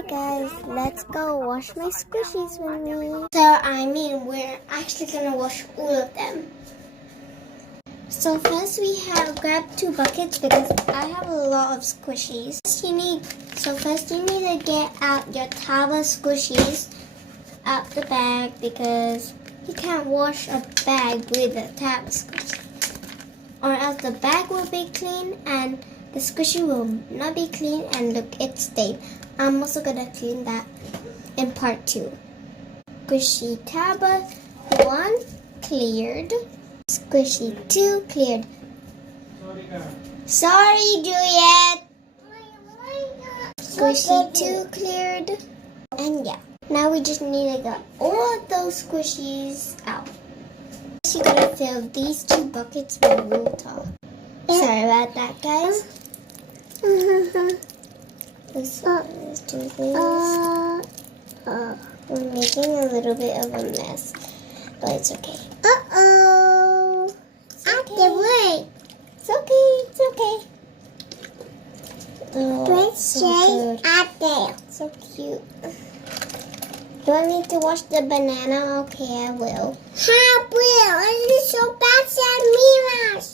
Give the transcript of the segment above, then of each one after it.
Hi guys, let's go wash my squishies with me. We're actually gonna wash all of them. So first we have grabbed 2 buckets because I have a lot of squishies. First you need to get out your tub of squishies out the bag because you can't wash a bag with a tub of squishies. Or else the bag will be clean and the squishy will not be clean and look, it's stained. I'm also gonna clean that in part 2. Squishy tab 1 cleared. Squishy 2 cleared. Sorry, Juliet. Squishy 2 cleared. And yeah, now we just need to get all of those squishies out. You're gonna fill these 2 buckets with water. Sorry about that, guys. Let's do this. We're making a little bit of a mess, but it's okay. Uh-oh. Okay. It's okay. It's okay. Oh, so good. So cute. Do I need to wash the banana? Okay, I will. I will. It is so bad, Miras.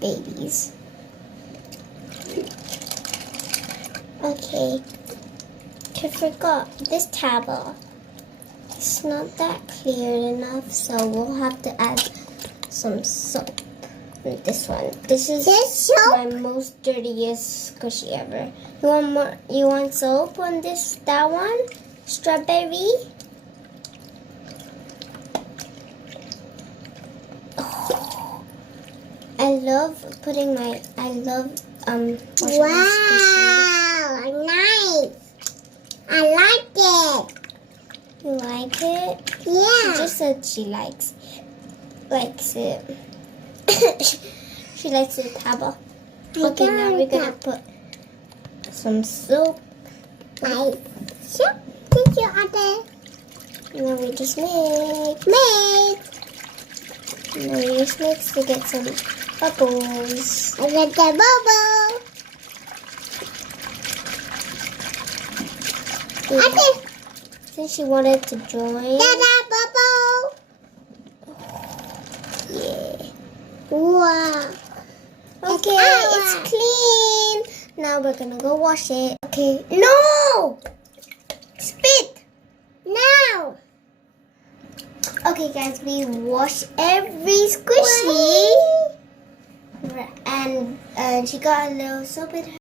Babies. Okay. I forgot this tablet. It's not that clear enough, so we'll have to add some soap. This one. This is my most dirtiest squishy ever. You want more? You want soap on this? That one? Strawberry? Oh. I love washing my squishies. Wow, nice. I like it. You like it? Yeah. She just said she likes it. She likes the table. Okay, now we're gonna put some soap. Nice. Soap. Thank you, Ate. And then we just mix. And then we just mix to get some bubbles. I get the bubble. Ate. Since she wanted to join. Da-da, bubble. Yeah. Wow. Okay, it's clean. Now we're gonna go wash it. Okay. No! Spit! No. Okay, guys, we wash every squishy. And she got a little soap in her.